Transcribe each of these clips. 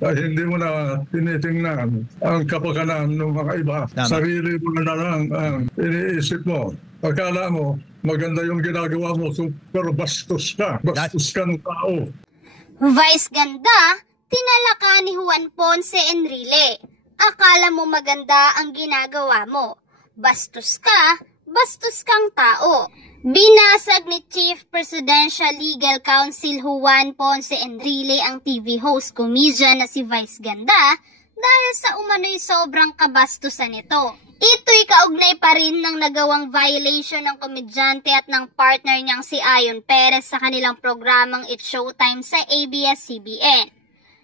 ay hindi mo na tinitingnan ang kapakanan ng mga iba. Tama. Sarili mo na lang ang iniisip mo. Akala mo, maganda yung ginagawa mo, pero bastos ka. Bastos kang tao. Vice ganda, tinalaka ni Juan Ponce Enrile. Akala mo maganda ang ginagawa mo. Bastos ka, bastos kang tao. Binasag ni Chief Presidential Legal Counsel Juan Ponce Enrile ang TV host comedian na si Vice Ganda dahil sa umano'y sobrang kabastusan nito. Ito'y kaugnay pa rin ng nagawang violation ng komedyante at ng partner niyang si Ayon Perez sa kanilang programang It's Showtime sa ABS-CBN.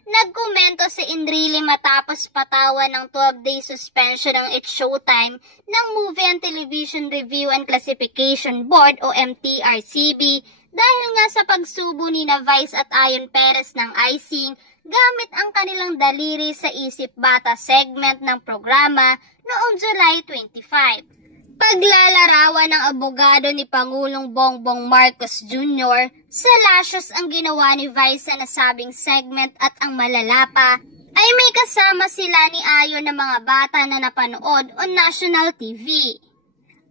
Nagkomento si Enrile matapos patawan ng 12-day suspension ng It's Showtime ng Movie and Television Review and Classification Board o MTRCB dahil nga sa pagsubo ni na Vice at Ayon Perez ng icing gamit ang kanilang daliri sa Isip Bata segment ng programa noong July 25. Paglalarawan ng abogado ni Pangulong Bongbong Marcos Jr. sa lasyos ang ginawa ni Vice sa nasabing segment at ang malala pa ay may kasama sila ni Ayon na mga bata na napanood on national TV.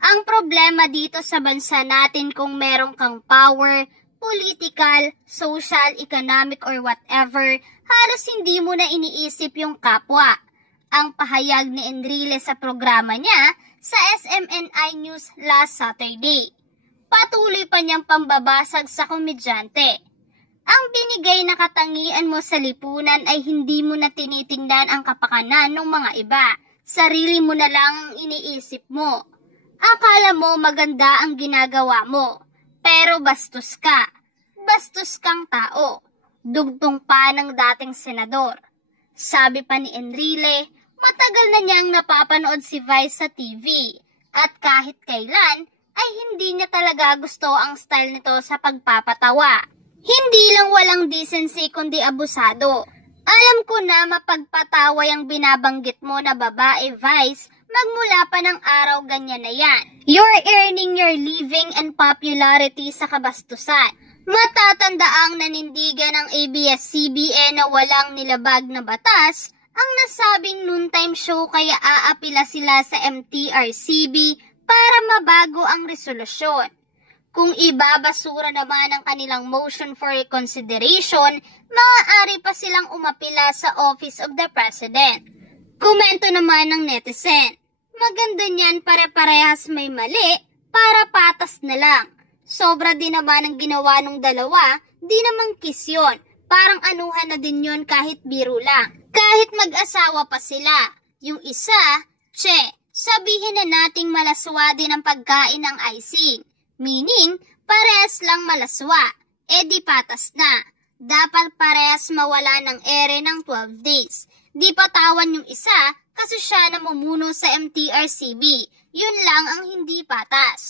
Ang problema dito sa bansa natin kung meron kang power, political, social, economic or whatever, halos hindi mo na iniisip yung kapwa. Ang pahayag ni Enrile sa programa niya sa SMNI News last Saturday. Patuloy pa niyang pambabasag sa komedyante. Ang binigay na katangian mo sa lipunan ay hindi mo na tinitingnan ang kapakanan ng mga iba. Sarili mo na lang ang iniisip mo. Akala mo maganda ang ginagawa mo, pero bastos ka. Bastos kang tao. Dugtong pa ng dating senador. Sabi pa ni Enrile, matagal na niyang napapanood si Vice sa TV at kahit kailan ay hindi niya talaga gusto ang style nito sa pagpapatawa. Hindi lang walang decency kundi abusado. Alam ko na mapagpataway ang binabanggit mo na babae, Vice, magmula pa ng araw ganyan na yan. You're earning your living and popularity sa kabastusan. Matatanda ang nanindigan ng ABS-CBN na walang nilabag na batas ang nasabing noontime show kaya aapila sila sa MTRCB para mabago ang resolusyon. Kung ibabasura naman ang kanilang motion for reconsideration, maaari pa silang umapila sa Office of the President. Komento naman ng netizen, maganda niyan pare-parehas may mali para patas na lang. Sobra din naman ang ginawa ng dalawa, di naman kiss yun. Parang anuhan na din yun kahit biro lang. Kahit mag-asawa pa sila. Yung isa, sabihin na nating malaswa din ang pagkain ng icing. Meaning, parehas lang malaswa. Di patas na. Dapat parehas mawala ng ere ng 12 days. Di patawan yung isa kasi siya namumuno sa MTRCB. Yun lang ang hindi patas.